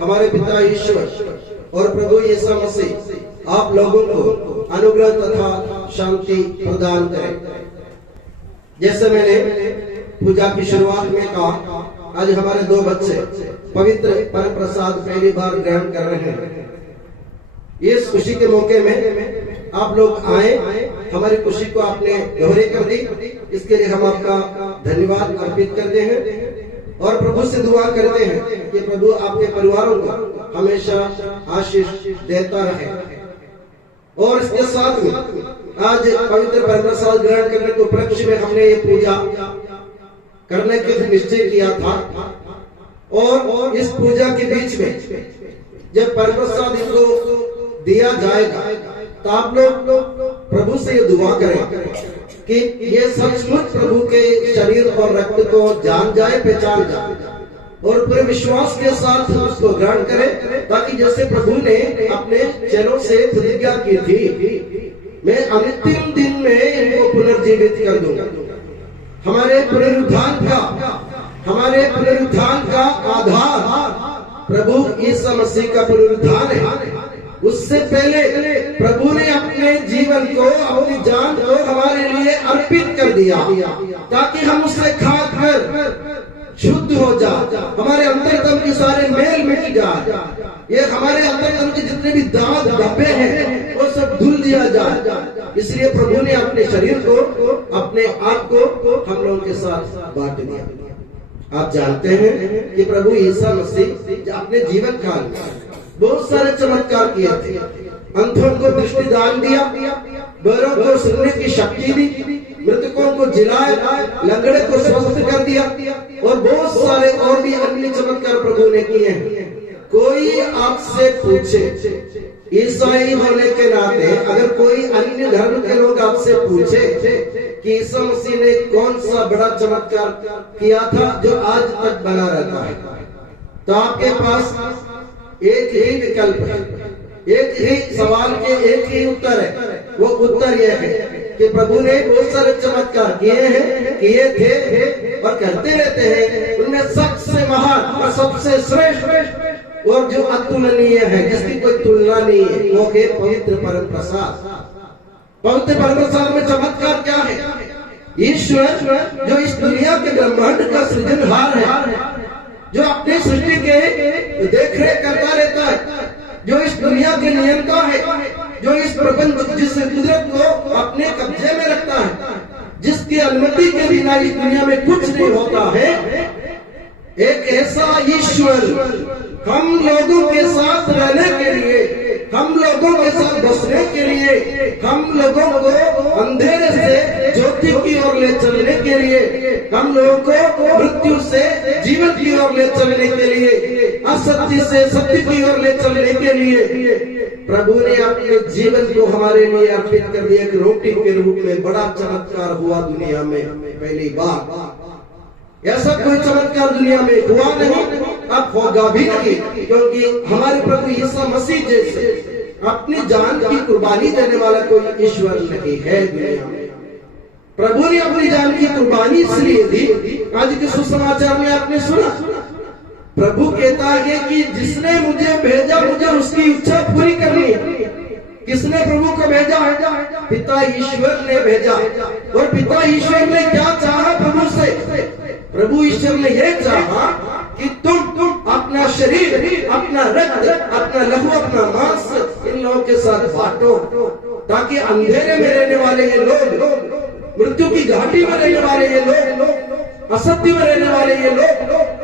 हमारे पिता ईश्वर और प्रभु यीशु मसीह आप लोगों को अनुग्रह तथा शांति प्रदान करें। जैसे मैंने पूजा की शुरुआत में कहा, आज हमारे दो बच्चे पवित्र परम प्रसाद पहली बार ग्रहण कर रहे हैं। इस खुशी के मौके में आप लोग आए, हमारी खुशी को आपने दोहरी कर दी, इसके लिए हम आपका धन्यवाद अर्पित करते हैं और प्रभु से दुआ करते हैं कि प्रभु आपके परिवारों को हमेशा आशीष देता रहे। और इसके साथ में आज पवित्र परम प्रसाद ग्रहण करने के उपलक्ष्य में हमने ये पूजा करने के निश्चय किया था और इस पूजा के बीच में जब परम प्रसाद इनको दिया जाएगा तो आप लोग प्रभु से ये दुआ करें कि ये सचमुच प्रभु के शरीर और रक्त को जान जाए, पहचान जाए और पूरे विश्वास के साथ उसको ग्रहण करें, ताकि जैसे प्रभु ने अपने चेलों से प्रतिज्ञा की थी, मैं अंतिम दिन में इनको पुनर्जीवित कर दूंगा। हमारे पुनरुत्थान का आधार प्रभु यीशु मसीह का पुनरुत्थान है। उससे पहले प्रभु ने अपने जीवन को, अपनी जान को हमारे लिए अर्पित कर दिया, ताकि हम उसे खाकर शुद्ध हो जाए, हमारे अंतर्गम के सारे मेल मिट जाए, ये हमारे अंतर्गम के जितने भी दाग धब्बे हैं वो सब धुल दिया जाए। इसलिए प्रभु ने अपने शरीर को, अपने आप को हम लोगों के साथ बांट दिया। आप जानते हैं कि प्रभु यीशु मसीह अपने जीवन काल में बहुत सारे चमत्कार किए थे। अंधों को दृष्टि दान दिया, बहरों को सुनने की शक्ति दी, मृतकों को जिलाया, लंगड़े को स्वस्थ कर दिया और बहुत सारे और भी अन्य चमत्कार प्रभु ने किए हैं। कोई आपसे पूछे, ईसाई होने के नाते अगर कोई अन्य धर्म के लोग आपसे पूछे कि यीशु मसीह ने कौन सा बड़ा चमत्कार किया था जो आज तक बना रहता है, तो आपके पास एक ही विकल्प है, एक ही सवाल के एक ही उत्तर है। वो उत्तर यह है कि प्रभु ने बहुत सारे चमत्कार किए थे और करते रहते हैं। उनमें सबसे महान और सबसे श्रेष्ठ और जो अतुलनीय है, जिसकी कोई तुलना नहीं है, वो है पवित्र परम प्रसाद। पवित्र परम प्रसाद में चमत्कार क्या है? ईश्वर जो इस दुनिया के ब्रह्मांड का सृजनहार है, जो अपनी सृष्टि के देख रेख करता रहता है, जो इस दुनिया के नियंता है, जो इस प्रपंच, जिस कुदरत को अपने कब्जे में रखता है, जिसकी अनुमति के बिना इस दुनिया में कुछ नहीं होता है, एक ऐसा ईश्वर हम लोगों के साथ रहने के लिए, हम लोगों के साथ बसने के लिए, हम लोगों को अंधेरे से ज्योति की ओर ले चलने के लिए, हम लोगों को मृत्यु से जीवन की ओर ले चलने के लिए, असत्य से सत्य की ओर ले चलने के लिए प्रभु ने अपने जीवन को हमारे लिए अर्पित कर दिया। एक रोटी के रूप में बड़ा चमत्कार हुआ दुनिया में पहली बार। ऐसा कोई चमत्कार दुनिया में हुआ नहीं, अब होगा भी नहीं, क्योंकि हमारे प्रभु यीशु मसीह जैसे अपनी जान की कुर्बानी देने वाला कोई ईश्वर नहीं है दुनिया में। प्रभु ने अपनी जान की कुर्बानी इसलिए दी। आज के सुसमाचार में आपने सुना, प्रभु कहता है कि जिसने मुझे भेजा, मुझे उसकी इच्छा पूरी करनी है। किसने प्रभु को भेजा? पिता ईश्वर ने भेजा। और पिता ईश्वर ने क्या चाहा प्रभु से? प्रभु ईश्वर ने यह चाहा कि तुम अपना शरीर, अपना रक्त, अपना लहू, अपना मांस इन लोगों के साथ बांटो, ताकि अंधेरे में रहने वाले ये लोग, मृत्यु की घाटी में रहने वाले ये लोग, असत्य में रहने वाले ये लोग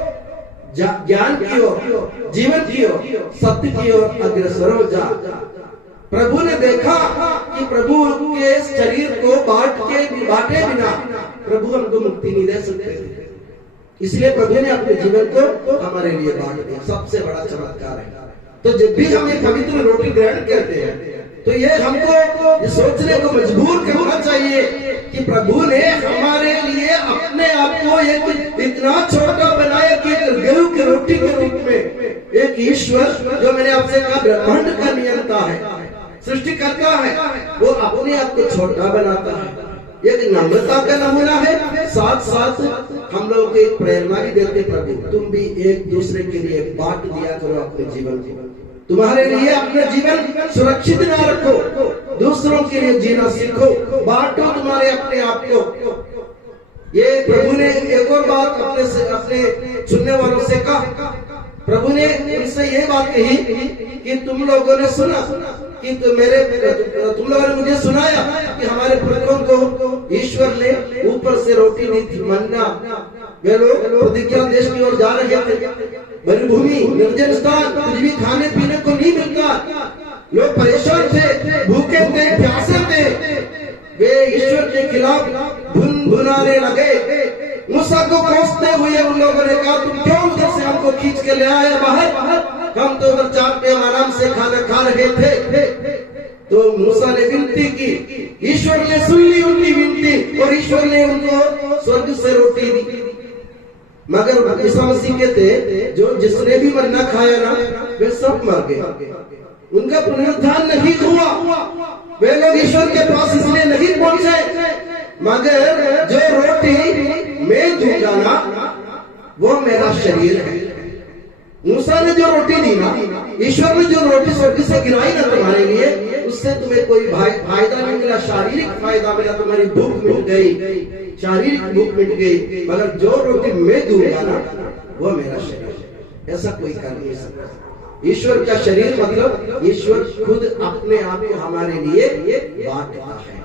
ज्ञान की ओर, जीवन की ओर, सत्य की ओर अग्रसर हो जा। प्रभु ने देखा कि प्रभु के शरीर को बांटे बिना प्रभु हमको मुक्ति नहीं दे सकते, इसलिए प्रभु ने अपने जीवन को हमारे लिए बांट दिया। सबसे बड़ा चमत्कार है। तो जब भी हम ये पवित्र रोटी ग्रहण करते हैं तो ये हमको सोचने को मजबूर करना चाहिए कि प्रभु ने हमारे लिए अपने आप को एक इतना छोटा बनाया कि गेहूं की रोटी के रूप में एक ईश्वर, जो मैंने आपसे कहा ब्रह्मांड का नियंता है, सृष्टिकर्ता है, वो अपने आप को छोटा बनाता है। एक नम्रता का नमूना है, साथ साथ हम लोगों को एक प्रेरणा भी देते प्रभु, तुम भी एक दूसरे के लिए बांट दिया करो अपने जीवन को। तुम्हारे लिए अपना जीवन सुरक्षित ना रखो, दूसरों के लिए जीना सीखो, बांटो तुम्हारे अपने आप को। ये प्रभु ने एक और बात अपने सुनने वालों से कहा। प्रभु ने उनसे ये बात कही कि तुम लोगों ने सुना कि तुम लोगों ने मुझे सुनाया कि हमारे पुरखों को ईश्वर ने ऊपर से रोटी दी थी, मन्ना। वे लोग प्रतिज्ञा देश की ओर जा रहे थे, मरुभूमि निर्जन स्थान, कुछ भी खाने पीने को नहीं मिलता, लोग परेशान थे, भूखे थे, प्यासे थे। वे ईश्वर के खिलाफ भुनाने लगे। मूसा को कोसते हुए उन लोगों ने कहा, तुम क्यों उधर से हमको खींच के ले आए बाहर, हम तो उधर चाट पे आराम से खाना खा रहे थे। तो मूसा ने विनती की, ईश्वर ने सुन ली उनकी विनती और ईश्वर ने उनको स्वर्ग से रोटी दी। मगर ईसा मसीह कहते, जो जिसने भी मन्ना खाया ना, वे सब मर गए, उनका पुनरुत्थान नहीं हुआ। वे लोग ईश्वर के पास इसलिए नहीं पहुंचे। मगर जो रोटी मैं दूंगा ना, वो मेरा शरीर है। मूसा ने जो रोटी दी ना, ईश्वर ने जो रोटी स्वर्ग से गिराई ना तुम्हारे लिए, उससे तुम्हें कोई फायदा नहीं मिला, शारीरिक फायदा मिला, तुम्हारी भूख मिट गई, शारीरिक भूख मिट गई। मगर जो रोटी मैं दूंगा ना, वो मेरा शरीर है। ऐसा कोई कर नहीं सकता। ईश्वर का शरीर मतलब ईश्वर खुद अपने आप को हमारे लिए बांटता है।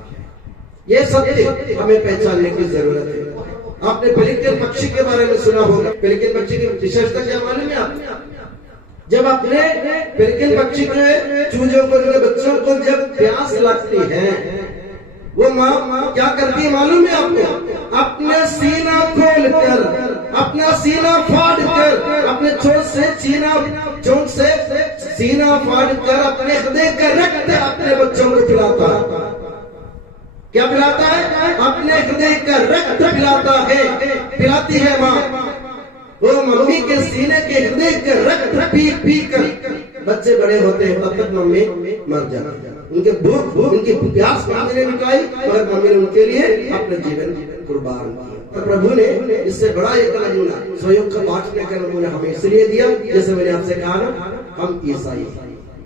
ये सत्य हमें पहचानने की जरूरत है। आपने पेलिकन पक्षी के बारे में सुना होगा। पेलिकन पक्षी की विशेषता क्या मालूम है आपको? जब अपने पेलिकन पक्षी के चूजों को, बच्चों को जब प्यास लगती है, वो माँ क्या करती है मालूम है आपको? अपने सीना खोलकर, अपना सीना फाड़ कर, अपने चोट से सीना फाड़ कर अपने हृदय का रक्त अपने बच्चों को पिलाता है। क्या पिलाता है? अपने हृदय का रक्त पिलाती है माँ। वो मम्मी के सीने के हृदय के रक्त पी कर बच्चे बड़े होते हैं, तब तक मम्मी मर जाती है। उनके भूख उनकी प्यास मम्मी ने मिटाई, मगर मम्मी ने उनके लिए अपने जीवन कुर्बान किया। तो प्रभु ने इससे बड़ा एक नमूना स्वयं को बांटने का नमूना हमें इसलिए दिया, जैसे मैंने आपसे कहा ना, हम ईसाई,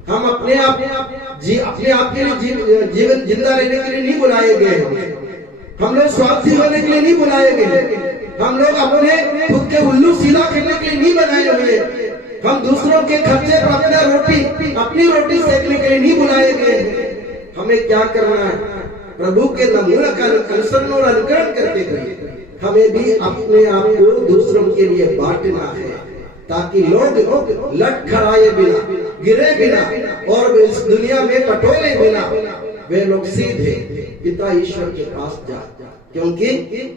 हम अपने आप के लिए जीवन जिंदा रहने के लिए नहीं बुलाए गए। हम लोग स्वार्थी होने के लिए नहीं बुलाए गए। हम लोग अपने खुद के उल्लू सीधा करने के लिए नहीं बनाए हुए। हम दूसरों के खर्चे पर अपनी रोटी सेकने के लिए नहीं बुलाए गए। हमें क्या करना है? प्रभु के नमूना का अनुसरण और अनुकरण करते हुए हमें भी अपने आप को दूसरों के लिए बांटना है, ताकि लोग लटखड़ाए बिना, गिरे बिना और इस दुनिया में टटोले बिना वे लोग सीधे पिता ईश्वर के पास जाए। क्योंकि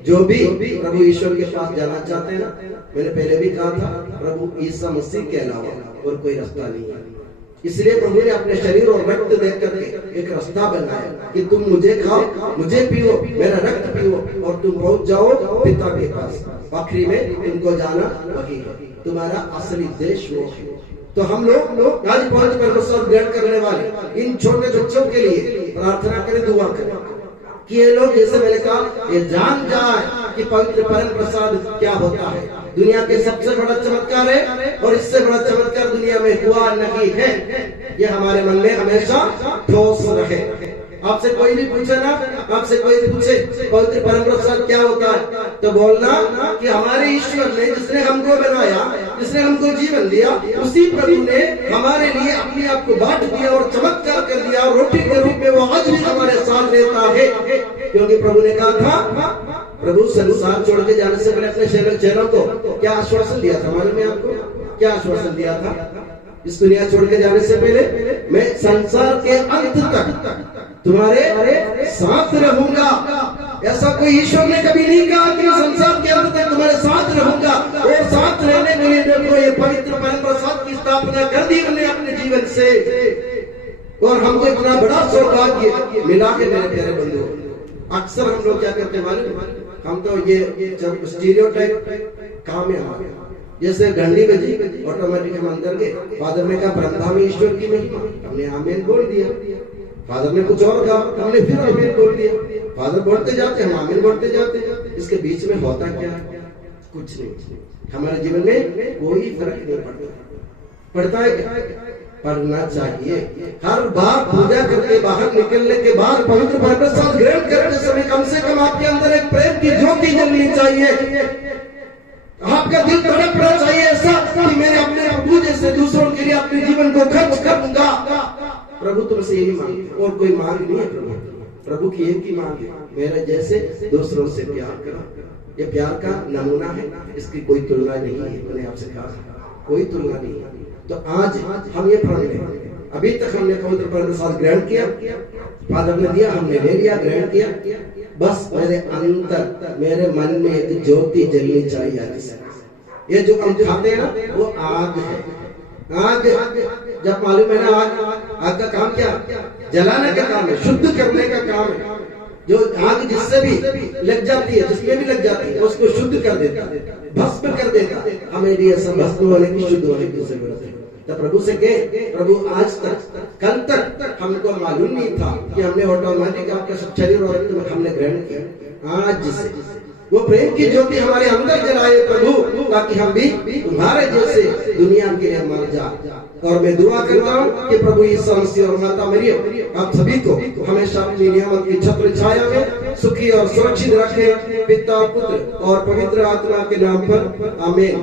जो भी प्रभु ईश्वर के पास जाना चाहते हैं ना, मैंने पहले भी कहा था, प्रभु ईसा मसीह के अलावा और कोई रास्ता नहीं है। इसलिए प्रभु ने अपने शरीर और रक्त देख करके एक रास्ता बनाया कि तुम मुझे खाओ, मुझे पियो, मेरा रक्त पियो और तुम पहुंच जाओ पिता के पास। आखिरी में तुमको जाना वही है, तुम्हारा असली देश वो है। तो हम लोग आज पवित्र परमेश्वर ग्रहण करने वाले इन छोटे बच्चों के लिए प्रार्थना करें, दुआ करें कि ये लोग, जैसे मैंने कहा, ये जान जाए कि पवित्र परम प्रसाद क्या होता है। दुनिया के सबसे बड़ा चमत्कार है और इससे बड़ा चमत्कार दुनिया में हुआ नहीं है। ये हमारे मन में हमेशा ठोस रहे। आपसे कोई भी पूछे ना, आपसे कोई पूछे पवित्र परम प्रसाद क्या होता है, तो बोलना कि हमारे ईश्वर ने, जिसने हमको बनाया, जिसने हमको जीवन दिया, उसी प्रभु ने हमारे लिए अपने आप को बांट दिया और चमत्कार कर दिया। रोटी के रूप में वो आज भी हमारे साथ रहता है। क्योंकि प्रभु ने कहा था, प्रभु संसार छोड़ के जाने से पहले अपने चेलों को क्या आश्वासन दिया था मालूम है आपको? क्या आश्वासन दिया था? इस दुनिया छोड़ के जाने से पहले, मैं संसार के अंत तक तुम्हारे साथ रहूंगा। ऐसा कोई ईश्वर ने कभी नहीं कहा कि मैं संसार के अंत तक तुम्हारे साथ रहूंगा। और साथ रहने के लिए देखो, ये पवित्र परम प्रसाद की स्थापना कर दी हमने अपने जीवन से, और हमको इतना बड़ा सौभाग्य मिला है मेरे प्यारे बंधु। अक्सर हम लोग क्या करते मालूम, हम तो ये जब स्टीरियोटाइप काम है हमारे, जैसे घंटी बजी ऑटोमेटिक हम अंदर गए, फादर ने कहा ब्रह्मा में ईश्वर की महिमा, हमने आमीन बोल दिया। फादर ने कुछ और कहा, हमने फिर आमीन बोल दिया। फादर बोलते जाते, हम आमीन बोलते जाते। इसके बीच में होता क्या है? कुछ नहीं, हमारे जीवन में कोई फर्क नहीं पड़ता है क्या? पढ़ना चाहिए। हर बार पूजा करके बाहर निकलने के बाद पवित्र प्रसाद ग्रहण करते समय कम से कम आपके अंदर एक प्रेम की ज्योति जलनी चाहिए। आपका दिल तड़पना चाहिए ऐसा कि मैंने अपने प्रभु जैसे दूसरों के लिए अपने जीवन को खर्च करूंगा। प्रभु तुमसे यही मांग, और कोई मांग नहीं है। प्रभु की एक ही मांग है, मेरा जैसे दूसरों से प्यार करो। ये प्यार का नमूना है, इसकी कोई तुलना नहीं है। मैंने आपसे कहा कोई तुलना नहीं है। तो आज हम ये पढ़ लें, अभी तक हमने पवित्र प्रसाद ग्रहण किया, फादर ने दिया, हमने ले लिया, ग्रहण किया। बस मेरे अंदर, मेरे मन में एक ज्योति जलनी चाहिए। ये जो हम खाते हैं ना, वो आग है। आग जब मालूम है ना, आग का काम क्या? जलाने का काम है, शुद्ध करने का काम है। जो आग जिससे भी लग जाती है, जिसमें भी लग जाती है, उसको शुद्ध कर देता है, भस्म कर देता है। हमें भी ऐसा भस्म होने की, शुद्ध होने की जरूरत है। तो प्रभु से कहे, प्रभु आज तक, कल तक हमको मालूम नहीं था कि हमने ऑटोमेटिक आपका सब शरीर और रक्त हमने ग्रहण किया। आज से वो प्रेम की ज्योति हमारे अंदर जलाए प्रभु, ताकि हम भी तुम्हारे जैसे दुनिया के लिए मर जाए। और मैं दुआ करता हूँ कि प्रभु यीशु मसीह और माता मरियम आप सभी को हमेशा अपनी नियामत की छत्र छाया में सुखी और सुरक्षित रखे, पिता, पुत्र और पवित्र आत्मा के नाम पर, आमीन।